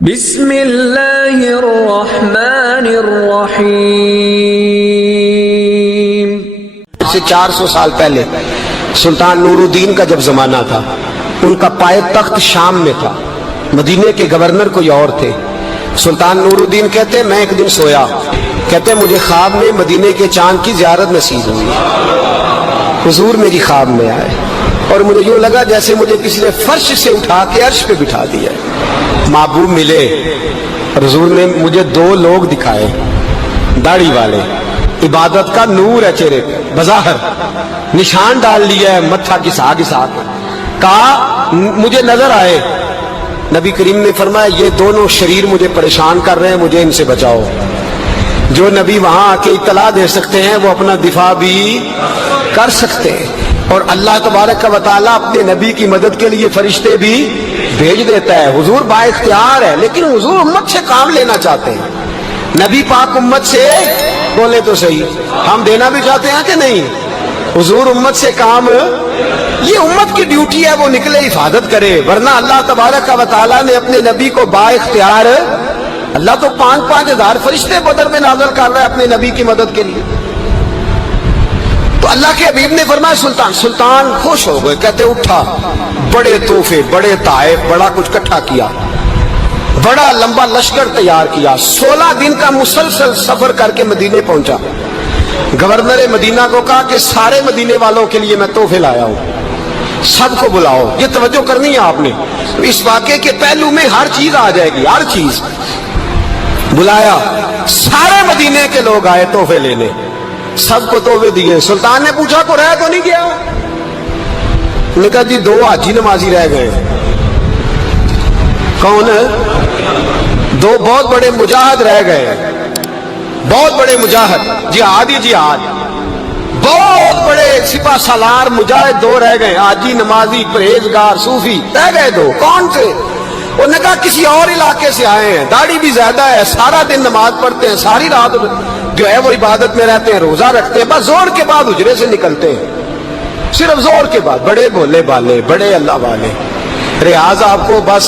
بسم اللہ الرحمن الرحیم۔ سے 400 سال پہلے سلطان نور الدین کا جب زمانہ تھا، ان کا پائے تخت شام میں تھا، مدینے کے گورنر کوئی اور تھے۔ سلطان نور الدین کہتے میں ایک دن سویا، کہتے مجھے خواب میں مدینے کے چاند کی زیارت نصیب ہوئی، حضور میری خواب میں آئے اور مجھے یوں لگا جیسے مجھے کسی نے فرش سے اٹھا کے عرش پہ بٹھا دیا ہے۔ محبوب ملے، حضور نے مجھے دو لوگ دکھائے، داڑھی والے، عبادت کا نور ہے چہرے پہ، بظاہر نشان ڈال لیا ہے، متھا گھسا گھسا کہا مجھے نظر آئے۔ نبی کریم نے فرمایا یہ دونوں شریر مجھے پریشان کر رہے ہیں، مجھے ان سے بچاؤ۔ جو نبی وہاں آ کے اطلاع دے سکتے ہیں وہ اپنا دفاع بھی کر سکتے ہیں، اور اللہ تبارک و تعالیٰ اپنے نبی کی مدد کے لیے فرشتے بھی بھیج دیتا ہے۔ حضور با اختیار ہے، لیکن حضور امت سے کام لینا چاہتے ہیں۔ نبی پاک امت سے بولے تو صحیح، ہم دینا بھی چاہتے ہیں کہ نہیں؟ حضور امت سے کام، یہ امت کی ڈیوٹی ہے، وہ نکلے حفاظت کرے، ورنہ اللہ تبارک و تعالیٰ نے اپنے نبی کو با اختیار، اللہ تو 5,000 فرشتے بدر میں نازل کر رہا ہے اپنے نبی کی مدد کے لیے۔ تو اللہ کے حبیب نے فرمایا سلطان خوش ہو گئے، کہتے اٹھا، بڑے تحفے، بڑے تحائف، بڑا کچھ اکٹھا کیا، بڑا لمبا لشکر تیار کیا، 16 دن کا مسلسل سفر کر کے مدینے پہنچا۔ گورنر مدینہ کو کہا کہ سارے مدینے والوں کے لیے میں تحفے لایا ہوں، سب کو بلاؤ۔ یہ توجہ کرنی ہے آپ نے، اس واقعے کے پہلو میں ہر چیز آ جائے گی، ہر چیز۔ بلایا، سارے مدینے کے لوگ آئے تحفے لینے، سب کو تحفے دیے۔ سلطان نے پوچھا کو رہ تو نہیں گیا؟ انہوں نے کہا جی 2 حاجی نمازی رہ گئے۔ کون؟ 2 بہت بڑے مجاہد رہ گئے، بہت بڑے مجاہد، جہاد ہی جہاد، بہت بڑے سپاہ سالار مجاہد 2 رہ گئے، حاجی نمازی پرہیزگار صوفی رہ گئے 2۔ کون تھے؟ انہوں نے کہا کسی اور علاقے سے آئے ہیں، داڑھی بھی زیادہ ہے، سارا دن نماز پڑھتے ہیں، ساری رات جو ہے وہ عبادت میں رہتے ہیں، روزہ رکھتے ہیں، بس زور کے بعد حجرے سے نکلتے ہیں، صرف زور کے بعد، بڑے بھولے بالے، بڑے اللہ والے۔ ریاض آپ کو بس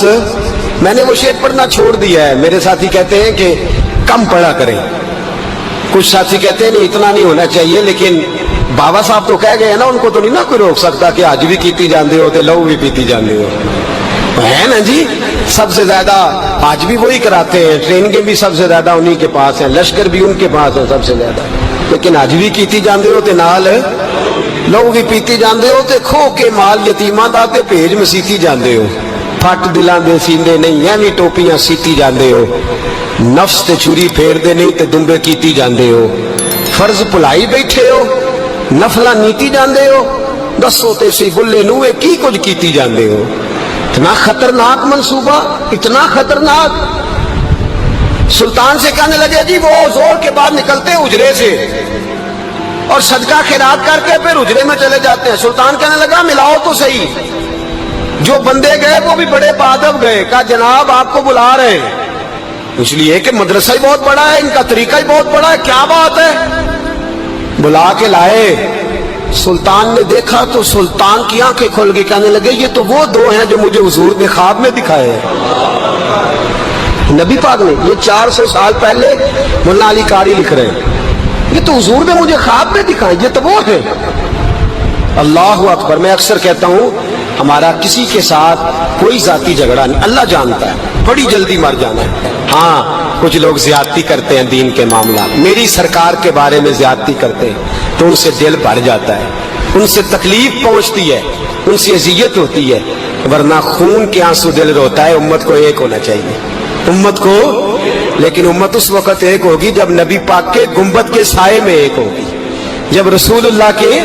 میں نے وہ شعر پڑھنا چھوڑ دیا ہے، میرے ساتھی کہتے ہیں کہ کم پڑھا کریں، کچھ ساتھی کہتے ہیں نہیں اتنا نہیں ہونا چاہیے، لیکن بابا صاحب تو کہہ گئے نا، ان کو تو نہیں نا کوئی روک سکتا کہ آج بھی کیتی جاندے ہو تے لو بھی پیتی جاندے ہو، ہے نا جی؟ سب سے زیادہ آج بھی وہی کراتے ہیں، ٹریننگیں بھی سب سے زیادہ انہی کے پاس ہیں، لشکر بھی ان کے پاس ہے سب سے زیادہ، لیکن آج بھی کیتی جاندے ہو تے نال لوگ بھی پیتی جاندے ہو تے کھو کے مال یتیماں دا تے بھیج مسیتی جاندے ہو، پھٹ دلاں دے سیندے نہیں ایویں ٹوپیاں سیتی جاندے ہو، نفس تے چھری پھیر دے نہیں تے دمبے کیتی جاندے ہو، فرض بھلائی بیٹھے ہو، نفلاں نیتی جاندے ہو، دسو تے سی بلے نوے کی کچھ کیتی جاندے ہو۔ اتنا خطرناک منصوبہ، اتنا خطرناک۔ سلطان سے کہنے لگے جی وہ زور کے بعد نکلتے ہیں حجرے سے اور صدقہ خیرات کر کے پھر حجرے میں چلے جاتے ہیں۔ سلطان کہنے لگا ملاؤ تو صحیح، جو بندے گئے وہ بھی بڑے بادب گئے، کہا جناب آپ کو بلا رہے ہیں، اس لیے کہ مدرسہ ہی بہت بڑا ہے، ان کا طریقہ ہی بہت بڑا ہے، کیا بات ہے؟ بلا کے لائے۔ سلطان نے دیکھا تو سلطان کی آنکھیں کھل گئی، کہنے لگے یہ تو وہ 2 ہیں جو مجھے حضور نے خواب میں دکھائے ہیں۔ نبی پاک نے، یہ 400 سال پہلے مولانا علی قاری لکھ رہے ہیں، یہ تو حضور نے مجھے خواب میں دکھائے، یہ تو وہ ہے۔ اللہ اکبر۔ میں اکثر کہتا ہوں ہمارا کسی کے ساتھ کوئی ذاتی جھگڑا نہیں، اللہ جانتا ہے، بڑی جلدی مر جانا ہے۔ ہاں کچھ لوگ زیادتی کرتے ہیں دین کے معاملات، میری سرکار کے بارے میں زیادتی کرتے ہیں تو ان سے دل بھر جاتا ہے، ان سے تکلیف پہنچتی ہے، ان سے اذیت ہوتی ہے، ورنہ خون کے آنسو دل روتا ہے۔ امت کو ایک ہونا چاہیے، امت کو، لیکن امت اس وقت ایک ہوگی جب نبی پاک کے گنبد کے سائے میں ایک ہوگی، جب رسول اللہ کے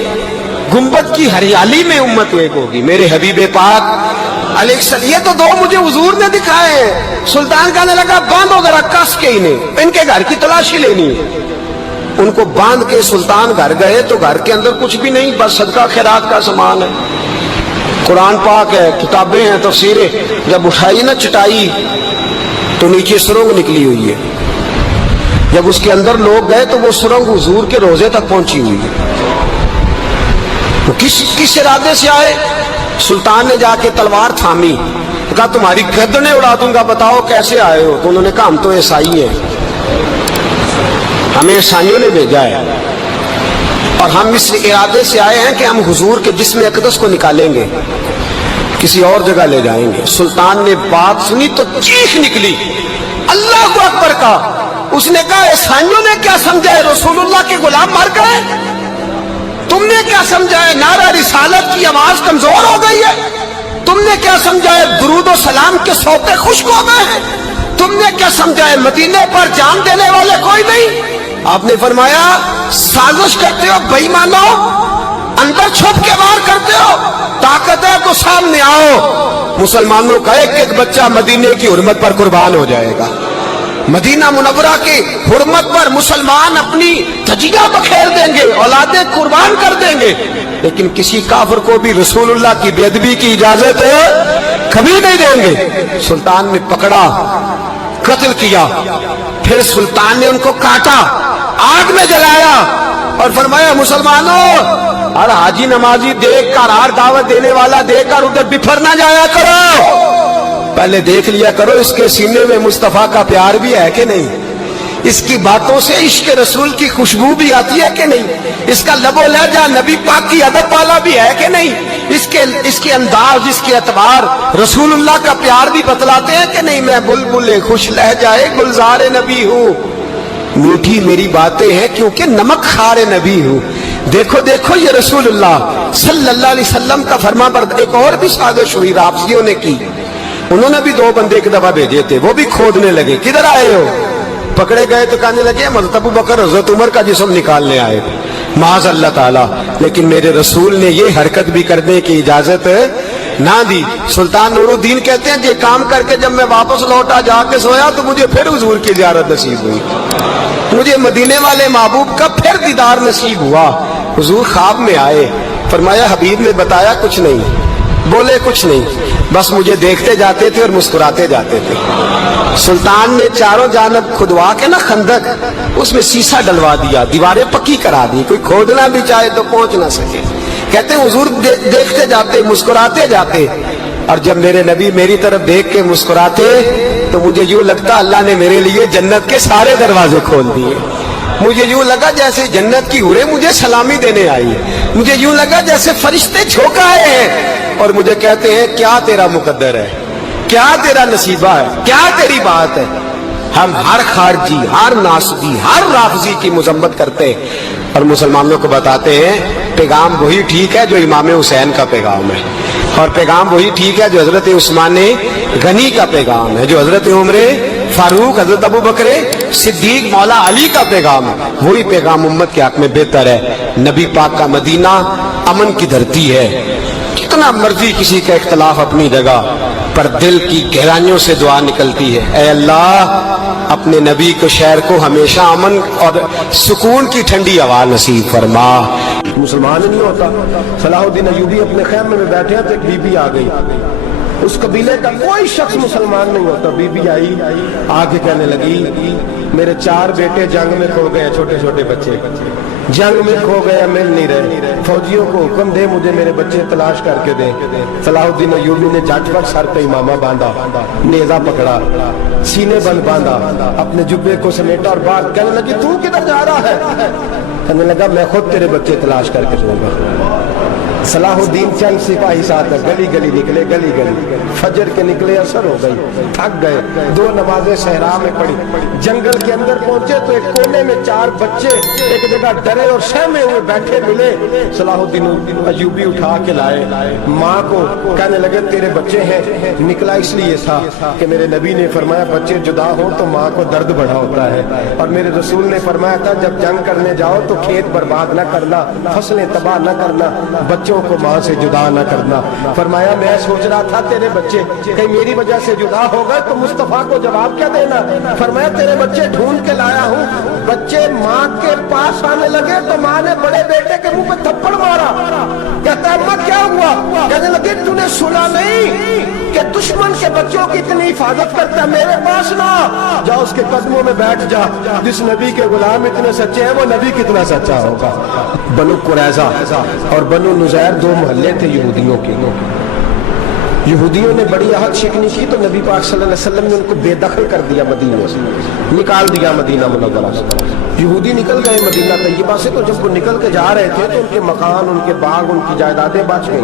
گنبد کی ہریالی میں امت ایک ہوگی۔ میرے حبیب پاک علیہ السلام، یہ تو 2 مجھے حضور نے دکھائے ہیں۔ سلطان کہنے لگا باندھو ذرا کس کے انہیں، ان کے گھر کی تلاشی لینی ہے۔ ان کو باندھ کے سلطان گھر گئے تو گھر کے اندر کچھ بھی نہیں، بس صدقہ خیرات کا سامان ہے، قرآن پاک ہے، کتابیں ہیں، تفسیریں۔ جب اٹھائی نا چٹائی تو نیچے سرنگ نکلی ہوئی ہے، جب اس کے اندر لوگ گئے تو وہ سرنگ حضور کے روزے تک پہنچی ہوئی ہے۔ تو کس ارادے سے آئے؟ سلطان نے جا کے تلوار تھامی، کہا تمہاری گردنیں اڑا دوں گا، بتاؤ کیسے آئے ہو؟ تو انہوں نے کہا ہم تو عیسائی ہیں، ہمیں عیسائیوں نے بھیجا ہے، اور ہم اس ارادے سے آئے ہیں کہ ہم حضور کے جسم اقدس کو نکالیں گے، کسی اور جگہ لے جائیں گے۔ سلطان نے بات سنی تو چیخ نکلی، اللہ اکبر کا۔ اس نے کہا عیسائیوں نے کیا سمجھا ہے رسول اللہ کے غلام مر گئے؟ تم نے کیا سمجھا ہے نعرہ رسالت کی آواز کمزور ہو گئی ہے؟ تم نے کیا سمجھا ہے درود و سلام کے سوتے خشک ہو گئے ہیں؟ تم نے کیا سمجھا ہے مدینے پر جان دینے والے کوئی نہیں؟ آپ نے فرمایا سازش کرتے ہو بے ایمانو، اندر چھپ کے وار کرتے ہو، طاقت ہے تو سامنے آؤ۔ مسلمانوں کا ایک ایک بچہ مدینے کی حرمت پر قربان ہو جائے گا، مدینہ منورہ کی حرمت پر مسلمان اپنی تجیہ بکھیر دیں گے، اولادیں قربان کر دیں گے، لیکن کسی کافر کو بھی رسول اللہ کی بے ادبی کی اجازت کبھی نہیں دیں گے۔ سلطان نے پکڑا، قتل کیا، پھر سلطان نے ان کو کاٹا، آگ میں جلایا اور فرمایا مسلمانوں، ہر حاجی نمازی دیکھ کر، ہر دعوت دینے والا دیکھ کر ادھر بفر نہ جایا کرو، پہلے دیکھ لیا کرو اس کے سینے میں مصطفیٰ کا پیار بھی ہے کہ نہیں، اس کی باتوں سے عشق رسول کی خوشبو بھی آتی ہے کہ نہیں، اس کا لب و لہجہ نبی پاک کی ادب والا بھی ہے کہ نہیں، اس کے انداز، اس کے اعتبار رسول اللہ کا پیار بھی بتلاتے ہیں کہ نہیں۔ میں بلبل خوش لہجہ گلزار نبی ہوں، میٹھی میری باتیں ہیں کیونکہ نمک خار نبی ہوں۔ دیکھو دیکھو یہ رسول اللہ صلی اللہ علیہ وسلم کا فرما بردار۔ ایک اور بھی سازش ہوئی رافضیوں نے کی، انہوں نے بھی 2 بندے ایک دفعہ بھیجے تھے، وہ بھی کھودنے لگے، کدھر آئے ہو؟ پکڑے گئے تو کہنے لگے حضرت ابو بکر حضرت عمر کا جسم نکالنے آئے، معاذ اللہ تعالی، لیکن میرے رسول نے یہ حرکت بھی کرنے کی اجازت نہ دی۔ سلطان نور الدین کہتے ہیں یہ کام کر کے جب میں واپس لوٹا، جا کے سویا تو مجھے پھر حضور کی زیارت نصیب ہوئی، مجھے مدینے والے محبوب کا پھر دیدار نصیب ہوا۔ حضور خواب میں آئے، فرمایا حبیب نے بتایا کچھ نہیں، بولے کچھ نہیں، بس مجھے دیکھتے جاتے تھے اور مسکراتے جاتے تھے۔ سلطان نے چاروں جانب کھدوا کے نا خندق، اس میں سیسا ڈلوا دیا، دیواریں پکی کرا دی، کوئی کھودنا بھی چاہے تو پہنچ نہ سکے۔ کہتے ہیں حضور دیکھتے جاتے، مسکراتے جاتے، اور جب میرے نبی میری طرف دیکھ کے مسکراتے تو مجھے یوں لگتا اللہ نے میرے لیے جنت کے سارے دروازے کھول دیے۔ مجھے یوں لگا جیسے جنت کی حوریں مجھے سلامی دینے آئی، مجھے یوں لگا جیسے فرشتے جھونک آئے ہیں اور مجھے کہتے ہیں کیا تیرا مقدر ہے، کیا تیرا نصیبہ ہے، کیا تیری بات ہے۔ ہم ہر خارجی، ہر ناسبی، ہر رافضی کی مذمت کرتے اور مسلمانوں کو بتاتے ہیں پیغام وہی ٹھیک ہے جو امام حسین کا پیغام ہے، اور پیغام وہی ٹھیک ہے جو حضرت عثمان غنی کا پیغام ہے، جو حضرت عمر فاروق، حضرت ابو بکر صدیق، مولا علی کا پیغام ہے، وہی پیغام امت کے حق میں بہتر ہے۔ نبی پاک کا مدینہ امن کی دھرتی ہے، کتنا مرضی کسی کا اختلاف اپنی جگہ، پر دل کی گہرائیوں سے دعا نکلتی ہے، اے اللہ اپنے نبی کو شہر کو ہمیشہ امن اور سکون کی ٹھنڈی ہوا نصیب فرما۔ مسلمان نہیں ہوتا۔ صلاح الدین ایوبی اپنے خیمے میں بیٹھے ہیں تو ایک بی بی آ گئی، اس قبیلے کا کوئی شخص مسلمان نہیں ہوتا۔ بی بی آئی، آگے کہنے لگی میرے 4 بیٹے جنگ میں کھو گئے، چھوٹے چھوٹے بچے جنگ میں کھو گئے، مل نہیں رہے، فوجیوں کو حکم دے مجھے میرے بچے تلاش کر کے دیں۔ صلاح الدین ایوبی نے جھٹ پٹ سر پہ امامہ باندھا، نیزہ پکڑا، سینے بند باندھا، اپنے جبے کو سمیٹا اور بات کہنے لگی تو کدھر جا رہا ہے؟ کہنے لگا میں خود تیرے بچے تلاش کر کے دوں گا۔ صلاح الدین چند سپاہی ساتھ گلی گلی نکلے، گلی گلی فجر کے نکلے، اثر ہو گئی، تھک گئے، 2 نمازیں صحرا میں پڑھی، جنگل کے اندر پہنچے تو ایک کونے میں 4 بچے ایک جگہ ڈرے اور سہمے ہوئے بیٹھے ملے۔ صلاح الدین ایوبی اٹھا کے لائے، ماں کو کہنے لگے تیرے بچے ہیں۔ نکلا اس لیے تھا کہ میرے نبی نے فرمایا بچے جدا ہو تو ماں کو درد بڑھا ہوتا ہے، اور میرے رسول نے فرمایا تھا جب جنگ کرنے جاؤ تو کھیت برباد نہ کرنا، فصلیں تباہ نہ کرنا، بچوں کو ماں سے جدا نہ کرنا۔ فرمایا میں سوچ رہا تھا تیرے بچے کہیں میری وجہ سے جدا ہو گئے تو مصطفیٰ کو جواب کیا دینا۔ فرمایا تیرے بچے ڈھونڈ کے لایا ہوں۔ بچے ماں کے پاس آنے لگے تو ماں نے بڑے بیٹے کے منہ پہ تھپڑ مارا، کہتا ہے اماں کیا ہوا؟ کہنے لگے تو نے سنا نہیں کہ دشمن کے بچوں کی اتنی حفاظت کرتا ہے، میرے پاس نہ جا، اس کے قدموں میں بیٹھ جا، جس نبی کے غلام اتنے سچے ہیں وہ نبی کتنا سچا ہوگا۔ بنو قریظہ اور بنو نذیر 2 محلے تھے یہودیوں کے، یہودیوں نے بڑی عہد شکنی کی تو نبی پاک صلی اللہ علیہ وسلم نے ان کو بے دخل کر دیا، مدینے سے نکال دیا مدینہ منورہ سے۔ یہودی نکل گئے مدینہ طیبہ سے، تو جب وہ نکل کے جا رہے تھے تو ان کے مکان، ان کے باغ، ان کی جائیدادیں بچ گئی۔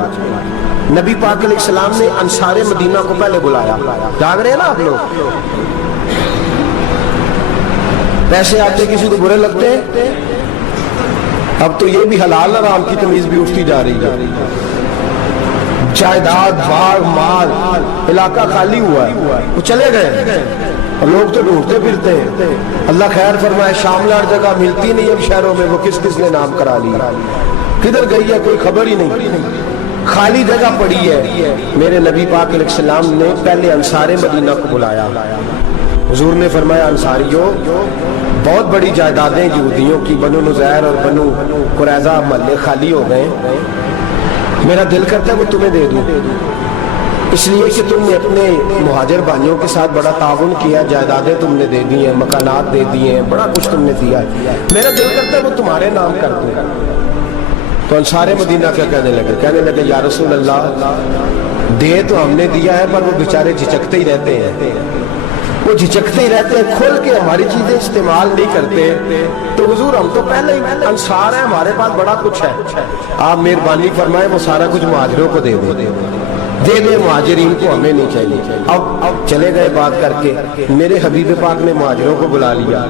نبی پاک علیہ السلام نے انصار مدینہ کو پہلے بلایا، جاگ رہے ہیں نا آپ لوگ؟ پیسے آتے کسی کو برے لگتے ہیں؟ اب تو یہ بھی حلال حرام کی تمیز بھی اٹھتی جا رہی ہے۔ جائیداد، باغ، مال، علاقہ خالی ہوا ہے، وہ چلے گئے اور لوگ تو ڈھونڈتے پھرتے ہیں۔ اللہ خیر فرمائے، شاملہ ہر جگہ ملتی نہیں اب شہروں میں، وہ کس کس نے نام کرا لیا، کدھر گئی ہے کوئی خبر ہی نہیں، خالی جگہ پڑی ہے۔ میرے نبی پاک علیہ السلام نے پہلے انصار مدینہ کو بلایا۔ حضور نے فرمایا، انصاریوں، بہت بڑی جائیدادیں یہودیوں کی، بنو نذیر اور بنو قریظہ محلے خالی ہو گئے، میرا دل کرتا ہے وہ تمہیں دے دوں، اس لیے کہ تم نے اپنے مہاجر بھائیوں کے ساتھ بڑا تعاون کیا، جائیدادیں تم نے دے دی ہیں، مکانات دے دیے ہیں، بڑا کچھ تم نے دیا ہے، میرا دل کرتا ہے وہ تمہارے نام کر دوں۔ تو انصار مدینہ کیا کہنے لگے یا رسول اللہ، دے تو ہم نے دیا ہے پر وہ بیچارے جھجکتے ہی رہتے ہیں، وہ جھجکتے ہی رہتے ہیں، کھل کے ہماری چیزیں استعمال نہیں کرتے۔ تو حضور ہم تو پہلے ہی انصار ہیں، ہمارے پاس بڑا کچھ ہے، آپ مہربانی فرمائیں وہ سارا کچھ مہاجروں کو دے دے، مہاجرین کو ہمیں نہیں چاہیے۔ اب چلے گئے بات کر کے، میرے حبیب پاک نے مہاجروں کو بلا لیا،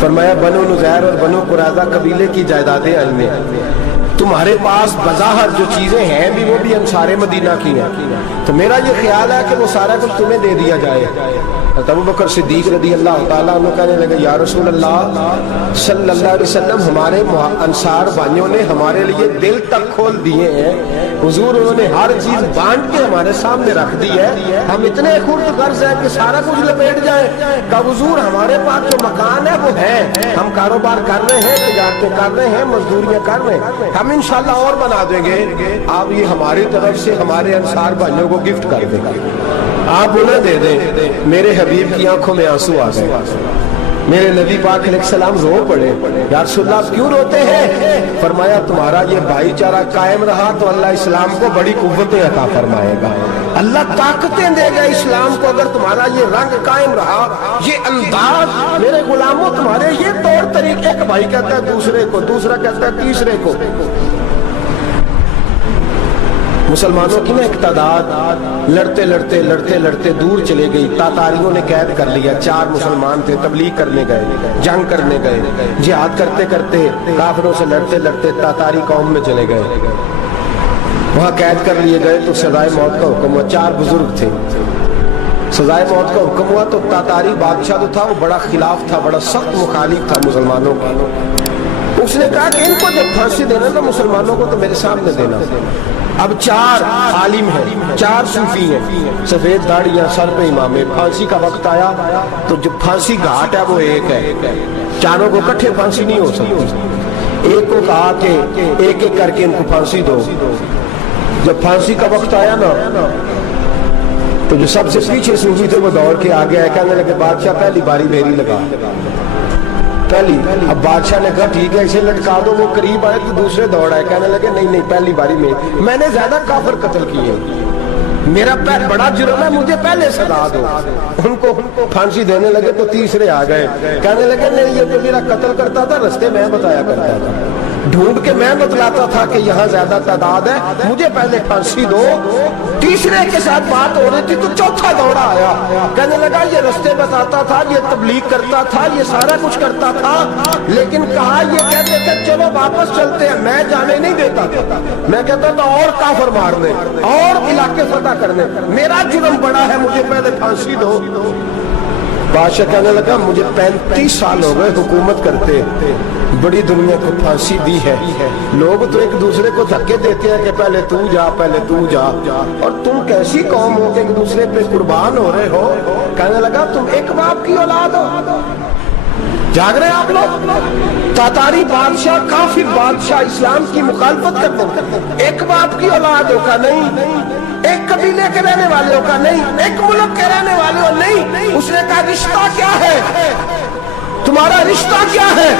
فرمایا بنو نذیر اور بنو قریظہ قبیلے کی جائیدادیں آئی ہیں، تمہارے پاس بظاہر جو چیزیں ہیں بھی وہ بھی انصار مدینہ کی ہیں، تو میرا یہ خیال ہے کہ وہ سارا کچھ تمہیں دے دیا جائے۔ ابو بکر صدیق رضی اللہ تعالیٰ عنہ کہنے لگے یا رسول اللہ صلی اللہ علیہ وسلم، ہمارے انصار بھائیوں نے ہمارے لیے دل تک کھول دیے ہیں، حضور انہوں نے ہر چیز بانٹ کے ہمارے سامنے رکھ دی ہے، ہم اتنے خرد غرض ہیں کہ سارا کچھ لپیٹ جائیں۔ کہ حضور ہمارے پاس جو مکان ہے وہ ہے، ہم کاروبار کر رہے ہیں، تجارتیں کر رہے ہیں، مزدوریاں کر رہے ہیں، ہم انشاءاللہ اور بنا دیں گے، آپ یہ ہماری طرف سے ہمارے انصار بھائیوں کو گفٹ کر دیں، آپ انہیں دے دیں۔ میرے حبیب کی آنکھوں میں آنسو آ گئے، میرے نبی پاک علیہ السلام رو پڑے، یا رسول اللہ کیوں روتے ہیں؟ فرمایا تمہارا یہ بھائی چارہ قائم رہا تو اللہ اسلام کو بڑی قوتیں عطا فرمائے گا، اللہ طاقتیں دے گا اسلام کو، اگر تمہارا یہ رنگ قائم رہا، یہ انداز، میرے غلاموں تمہارے یہ طور طریقے، ایک بھائی کہتا ہے دوسرے کو، دوسرا کہتا ہے تیسرے کو۔ مسلمانوں کی نا ایک تعداد لڑتے لڑتے لڑتے لڑتے دور چلے گئی، تاتاریوں نے قید کر لیا، 4 مسلمان تھے، تبلیغ کرنے گئے، جنگ کرنے گئے، جہاد کرتے کرتے کافروں سے لڑتے لڑتے تاتاری قوم میں چلے گئے، وہاں قید کر لیے گئے تو سزائے موت کا حکم ہوا، 4 بزرگ تھے، سزائے موت کا حکم ہوا تو تاتاری بادشاہ جو تھا وہ بڑا خلاف تھا، بڑا سخت مخالف تھا مسلمانوں کا، اس نے کہا کہ ان کو جب پھانسی دینا نا مسلمانوں کو تو میرے سامنے دینا۔ اب 4 عالم ہیں، 4 صوفی ہیں، سفید داڑیاں، سر پہ امامے، پھانسی کا وقت آیا تو جو پھانسی گھاٹ ہے وہ ایک ہے، چاروں کو کٹھے پھانسی نہیں ہو سکتی، ایک کو کہا کہ ایک ایک کر کے ان کو پھانسی دو۔ جب پھانسی کا وقت آیا نا تو جو سب سے پیچھے صوفی تھے وہ دوڑ کے آگے آئے، کہنے لگے بادشاہ پہلی باری میری لگا، پہلی۔ اب بادشاہ نے کہا ٹھیک ہے اسے لٹکا دو، وہ قریب آئے تو دوسرے دوڑ آئے، کہنے لگے نہیں نہیں پہلی باری میں نے زیادہ کافر قتل کیے، میرا بڑا جرم ہے، مجھے پہلے سزا دو۔ ان کو پھانسی دینے لگے تو تیسرے آ گئے، کہنے لگے نہیں یہ تو میرا قتل کرتا تھا، رستے میں بتایا کرتا تھا، ڈھونڈ کے میں بتلاتا تھا کہ یہاں زیادہ تعداد ہے، مجھے پہلے پھانسی دو۔ تیسرے کے ساتھ بات ہو رہی تھی تو چوتھا دوڑا آیا، کہنے لگا یہ رستے بتاتا تھا، یہ تبلیغ کرتا تھا، یہ سارا کچھ کرتا تھا، لیکن کہا یہ کہتے تھے چلو واپس چلتے ہیں، میں جانے نہیں دیتا تھا، میں کہتا تھا اور کافر مارنے اور علاقے فتح کرنے، میرا جرم بڑا ہے، مجھے پہلے پھانسی دو۔ بادشاہ کہنے لگا مجھے 35 سال ہو گئے حکومت کرتے، بڑی دنیا کو پھانسی دی ہے، لوگ تو ایک دوسرے کو دھکے دیتے ہیں کہ پہلے تو جا پہلے تو جا، اور تم کیسی قوم ہو کہ ایک دوسرے پہ قربان ہو رہے ہو؟ کہنے لگا تم ایک باپ کی اولاد ہو، جاگ رہے آپ لوگ؟ تاتاری بادشاہ، کافر بادشاہ اسلام کی مخالفت کرتے ہیں، ایک باپ کی اولاد ہو کا نہیں، ایک قبیلے کے رہنے والے ہو کا نہیں، ایک ملک کے رہنے والے ہو نہیں۔ اس نے کہا رشتہ کیا ہے تمہارا، رشتہ کیا ہے؟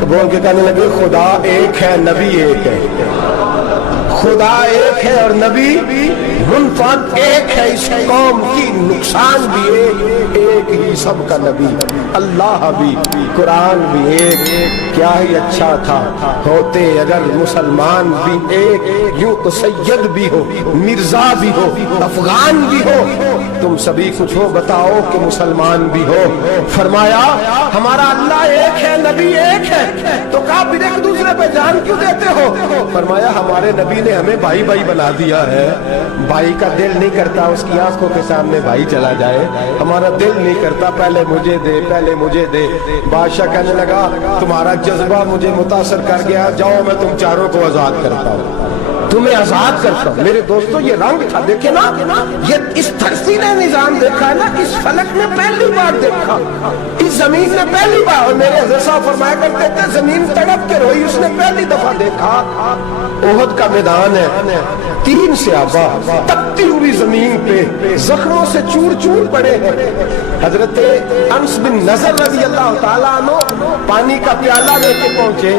بول کے کہنے لگے خدا ایک ہے، نبی ایک ہے، खुदा एक है और नबी मुनफरद एक है, इस कौम की नुकसान भी एक ही सबका नबी, अल्लाह भी, कुरान भी एक। क्या ही अच्छा था होते अगर मुसलमान भी एक, यूं तो सैयद भी हो, मिर्जा भी हो, अफगान भी हो, तुम सभी कुछ हो, बताओ कि मुसलमान भी हो। फरमाया हमारा अल्लाह एक है, नबी एक है, तो कहा फिर एक दूसरे पे जान क्यों देते हो? फरमाया हमारे नबी ने हमें भाई भाई बना दिया है। भाई का दिल नहीं करता उसकी आंखों के सामने भाई चला जाए, हमारा दिल नहीं करता पहले मुझे दे, पहले मुझे दे। बादशाह कहने लगा तुम्हारा जज्बा मुझे मुतासर कर गया, जाओ मैं तुम चारों को आजाद करता हूँ, तुम्हें आजाद करता हूं। मेरे दोस्तों ये रंग था, देखे ना, ये इस धरती ने निजाम देखा है ना, इस फलक ने पहली बार देखा, इस जमीन ने पहली बार। और मेरे हज़रत साहब फरमाया करते थे जमीन तड़प के रोई, उसने पहली दफा देखा। ओहद का मैदान है, 3 सहाबा तपती हुई जमीन पे जख्मों से चूर चूर पड़े हैं। हजरत अनस बिन नजर रज़ी अल्लाह ताला अन्हु पानी का प्याला लेके पहुंचे,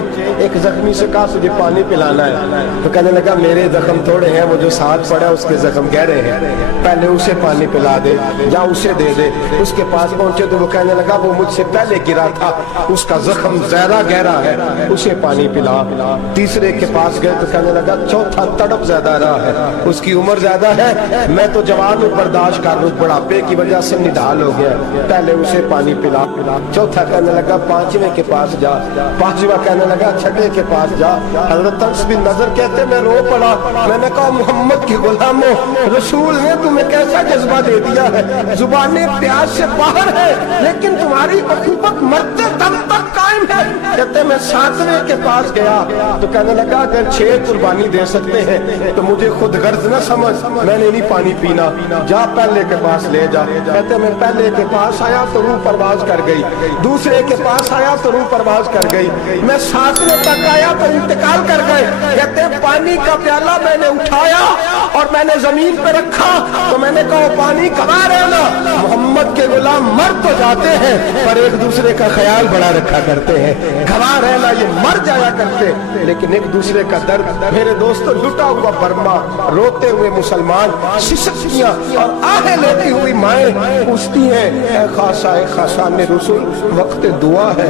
एक जख्मी से कहा तुझे पानी पिलाना है, तो कहने लगा मेरे जख्म थोड़े हैं, वो जो साथ पड़ा उसके जख्म गहरे हैं, पहले उसे पानी पिला दे, या उसे दे दे। उसके पास पहुंचे तो वो कहने लगा वो मुझसे पहले गिरा था, उसका जख्म ज्यादा गहरा है, उसे पानी पिला। तीसरे के पास गए तो कहने लगा चौथा तड़प ज्यादा रहा है, उसकी उम्र ज्यादा है, मैं तो जवान हूं, बर्दाश्त कर लूं, बुढ़ापे की वजह से निढाल हो गया, पहले उसे पानी पिला। चौथा कहने लगा 5वें के पास जा, 5वां कहने लगा 6वें के पास जा। हज़रत अनस बिन नजर कहते मैं रो पड़ा, मैंने कहा मोहम्मद के गुलामों, रसूल ने तुम्हें कैसा जज्बा दे दिया है, जुबानें प्यास से बाहर है लेकिन तुम्हारी अखुबत मरते दम तक कायम है। कहते मैं 7वें के पास गया तो कहने लगा अगर 6 कुर्बानी दे सकते हैं तो मुझे खुद गर्ज न समझ, मैंने नहीं पानी पीना, जा पहले के पास ले जा। कहते मैं पहले के पास आया तो रूह परवाज कर गई, दूसरे के पास आया तो रूह परवाज कर गई, मैं 7वें तक आया तो इंतकाल कर गए। कहते पानी का प्याला मैंने उठाया और मैंने जमीन पे रखा तो मैंने कहा पानी कमा रहना, मोहम्मद के गुलाम मर तो जाते हैं पर एक दूसरे का ख्याल बड़ा रखा करते हैं, घबरा रहना ये मर जाया करते लेकिन एक दूसरे का दर्द। मेरे दोस्तों लुटा हुआ बर्मा, रोते हुए मुसलमान, सिसकियां और आहें लेती हुई माएं पूछती हैं खासा ने रसूल वक्त दुआ है,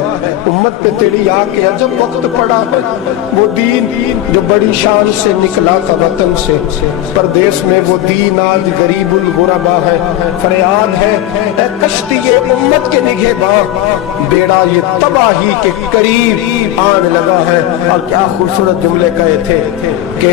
उम्मत पे तेरी आके अजब वक्त पड़ा है, वो दीन जो बड़ी शान से निकला था वतन से, परदेश में वो दीन आज गरीबुल गुरबा है, फरियाद है कश्ती ये उम्मत के निगहबा, बेड़ा ये तबाही के करीब आने लगा है। और क्या खूबसूरत जुमले कहे थे कि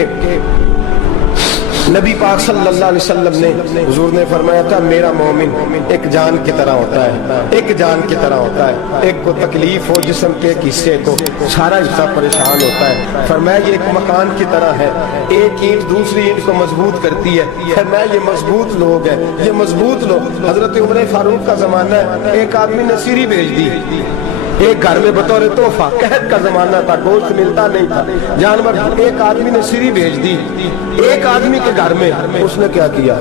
नबी पाक सल्लल्लाहु अलैहि वसल्लम ने, हुजूर ने फरमाया था मेरा मोमिन एक जान की तरह होता है, एक जान की तरह होता है, एक को तकलीफ हो जिस्म के एक हिस्से को सारा हिस्सा परेशान होता है। फरमाया ये एक मकान की तरह है, एक ईंट दूसरी ईंट को मजबूत करती है, फरमाया ये मजबूत लोग हैं, ये मजबूत लोग। हजरत उमर फारूक का जमाना है, एक आदमी ने सीरी भेज दी एक घर में बतौर तोहफा, कहत का जमाना था, गोश्त मिलता नहीं था, जानवर, एक आदमी ने सीरी भेज दी एक आदमी के घर में। उसने क्या किया,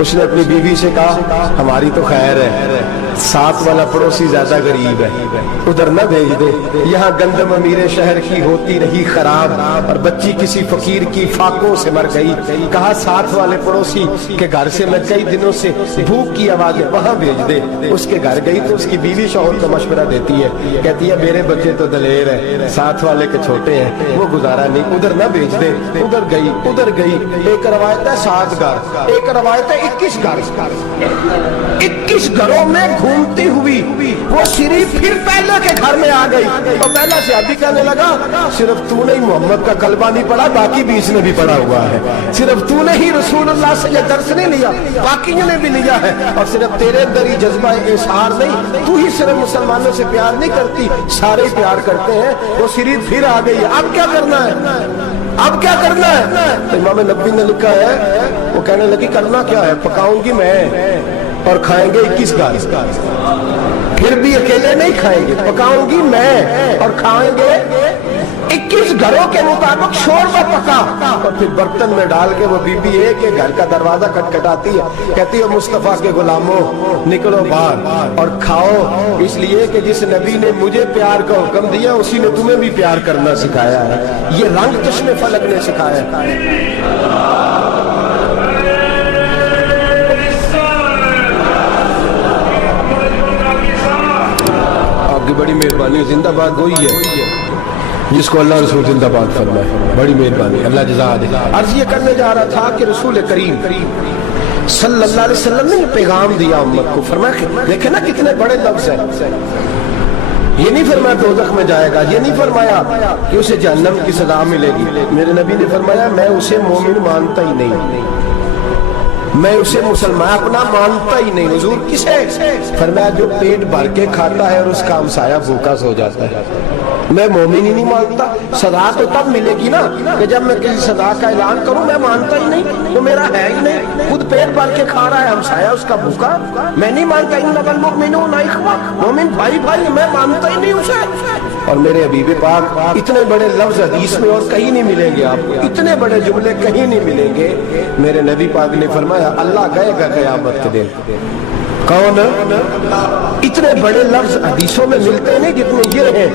उसने अपनी बीवी से कहा हमारी तो खैर है, साथ वाला पड़ोसी ज्यादा गरीब है, उधर न भेज दे, यहाँ गंदम अमीरे शहर की होती रही खराब और बच्ची किसी फकीर की फाकों से मर गई। कहा साथ वाले पड़ोसी के घर से मैं कई दिनों से भूख की आवाज है, वहां भेज दे। उसके घर गई तो उसकी बीवी शौहर को मशवरा देती है, कहती है मेरे बच्चे तो दलेर है, साथ वाले के छोटे हैं, वो गुजारा नहीं, उधर न भेज दे। उधर गई। एक रवायत है 7 घर, एक रवायत है 21 घर। 21 घरों में घूमती हुई वो शरीफ फिर पहले के घर में आ गई और पहला शादी कहने लगा सिर्फ तू नहीं मोहम्मद का कलमा नहीं पढ़ा, बाकी भी इसने भी पढ़ा हुआ है, सिर्फ तूने ही रसूलुल्लाह से ये दर्स नहीं लिया, बाकियों ने भी लिया है, और सिर्फ तेरे अंदर ही जज्बा इज़हार नहीं, तू ही सिर्फ मुसलमानों से प्यार नहीं करती, सारे प्यार करते हैं। वो शरीफ फिर आ गई है, अब क्या करना है, अब क्या करना है? तो इमाम नबी ने लिखा है, वो कहने लगी करना क्या है, पकाऊंगी मैं और खाएंगे 21 गाय, फिर भी अकेले नहीं खाएंगे, पकाऊंगी मैं और खाएंगे 21 घरों के मुताबिक शोरबा पका और फिर बर्तन में डाल के वो बीबी एक एक घर का दरवाजा खटखटाती है, कहती है मुस्तफा के गुलामों निकलो बाहर और खाओ, इसलिए कि जिस नबी ने मुझे प्यार का हुक्म दिया उसी ने तुम्हें भी प्यार करना सिखाया है। ये रंग चश्मे फलक ने सिखाया है। आपकी बड़ी मेहरबानी, जिंदाबाद वही है जिसको अल्लाह रसूल जिंदाबाद फरमाए, बड़ी मेहरबानी, अल्लाह जज़ा दे। अर्ज ये करने जा रहा था कि रसूल करीम सल्लल्लाहु अलैहि वसल्लम ने पैगाम दिया उम्मत को, फरमाया देखे ना कितने बड़े लफ्ज हैं। ये नहीं फरमाया दोज़ख में जाएगा, ये नहीं फरमाया कि उसे जहन्नम की सजा मिलेगी। मेरे नबी ने फरमाया मैं उसे मोमिन मानता ही नहीं, मैं उसे मुसलमान अपना मानता ही नहीं। हुजूर किसे? फरमाया जो पेट भर के खाता है और उसका हमसाया भूखा सो जाता है, मैं मोमिन ही नहीं मानता। सदा तो तब मिलेगी ना कि जब मैं किसी सदा का ऐलान करूं, मैं मानता ही नहीं, वो मेरा है ही नहीं, खुद पेट भर के खा रहा है, हमसाया उसका भूखा, मैं नहीं मानता। इन्नल मुमिनूना इख्वा, मोमिन भाई भाई, मैं मानता ही नहीं उसे। और मेरे हबीब पाक इतने बड़े लफ्ज हदीस में और कहीं नहीं मिलेंगे आपको, इतने बड़े जुमले कहीं नहीं मिलेंगे। मेरे नबी पाक ने फरमाया अल्लाह गएगा क़यामत के दिन, कौन? इतने बड़े लफ्ज हदीसों में मिलते नहीं जितने ये हैं।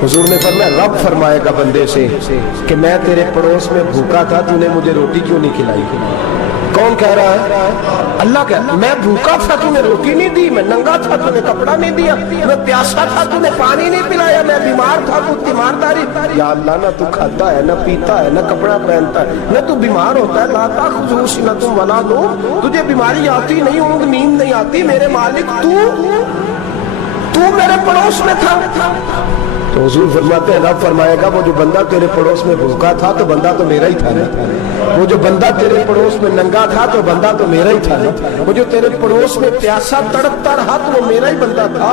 हुजूर ने फरमाया रब फरमाएगा बंदे से कि मैं तेरे पड़ोस में भूखा था, तूने मुझे रोटी क्यों नहीं खिलाई? कौन कह रहा है? अल्लाह कह रहा है मैं भूखा था, तूने रोटी नहीं दी, मैं नंगा था, तूने कपड़ा नहीं दिया, मैं प्यासा था, तूने पानी नहीं पिलाया, मैं बीमार था, तू तीमारदारी। या अल्लाह ना तू खाता है, ना पीता है, ना कपड़ा पहनता है, न तू बीमार होता है, लाता खुजूस न तुम वला दो, तुझे बीमारी आती नहीं, ऊँग नींद नहीं आती, मेरे मालिक तू मेरे पड़ोस में था। तो हुजूर फरमाते हैं रब फरमाएगा वो जो बंदा तेरे पड़ोस में भूखा था तो बंदा तो मेरा ही था ना, वो जो बंदा तेरे पड़ोस में नंगा था तो बंदा तो मेरा ही था ना, वो जो तेरे पड़ोस में प्यासा तड़पता रहा तो वो मेरा ही बंदा था।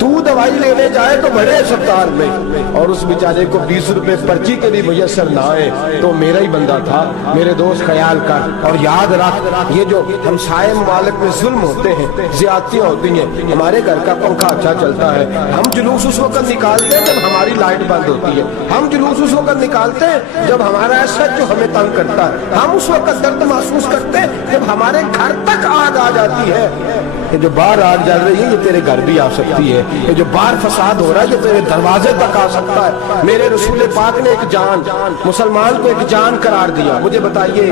तू दवाई लेने जाए तो बड़े अस्पताल में और उस बेचारे को 20 रुपए पर्ची के लिए मुयसर ना आए तो मेरा ही बंदा था। मेरे दोस्त ख्याल कर और याद रख, ये जो हमसाये ममालिक में जुल्म होते हैं, ज्यादतियां होती हैं, हमारे घर का पंखा अच्छा चलता है, हम जुलूस उस वक्त निकालते हैं जब हमारी लाइट बंद होती है, हम जुलूस उस वक्त निकालते हैं जब हमारा ऐसा जो हमें तंग करता है, हम उस वक्त दर्द महसूस करते हैं जब हमारे घर तक आग आ जाती है। ये जो बाहर आग जल रही है ये तेरे घर भी आ सकती है, ये जो बाहर फसाद हो रहा है ये तेरे दरवाजे तक आ सकता है। मेरे रसूल पाक ने एक जान, मुसलमान को एक जान करार दिया। मुझे बताइए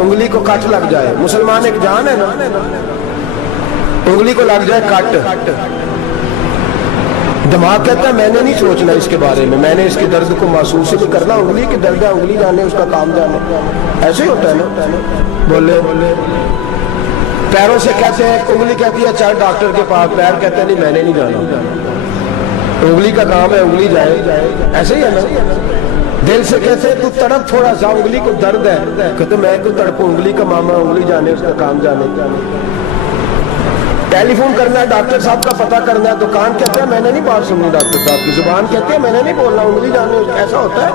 उंगली को काट लग जाए, मुसलमान एक जान है ना, उंगली को लग जाए काट, दिमाग कहता है मैंने नहीं सोचना इसके बारे में, मैंने इसके दर्द को महसूस ही नहीं करना, उंगली की दर्द है, उंगली जाने उसका काम जाने, ऐसे ही होता है ना। बोले पैरों से कहते हैं, उंगली कहती है चल डॉक्टर के पास, पैर कहते हैं नहीं मैंने नहीं जाना, उंगली का काम है उंगली जाए, ऐसे ही है ना। दिल से कहते हैं तू तड़प थोड़ा सा, उंगली को दर्द है, कहते मैं क्यों तड़पू, उंगली का मामा, उंगली जाने उसका काम जाने। टेलीफोन करना है, डॉक्टर साहब का पता करना है, दुकान कहते हैं मैंने नहीं बात सुननी डॉक्टर साहब की, जुबान कहते हैं मैंने नहीं बोलना, उंगली जाने, ऐसा होता है।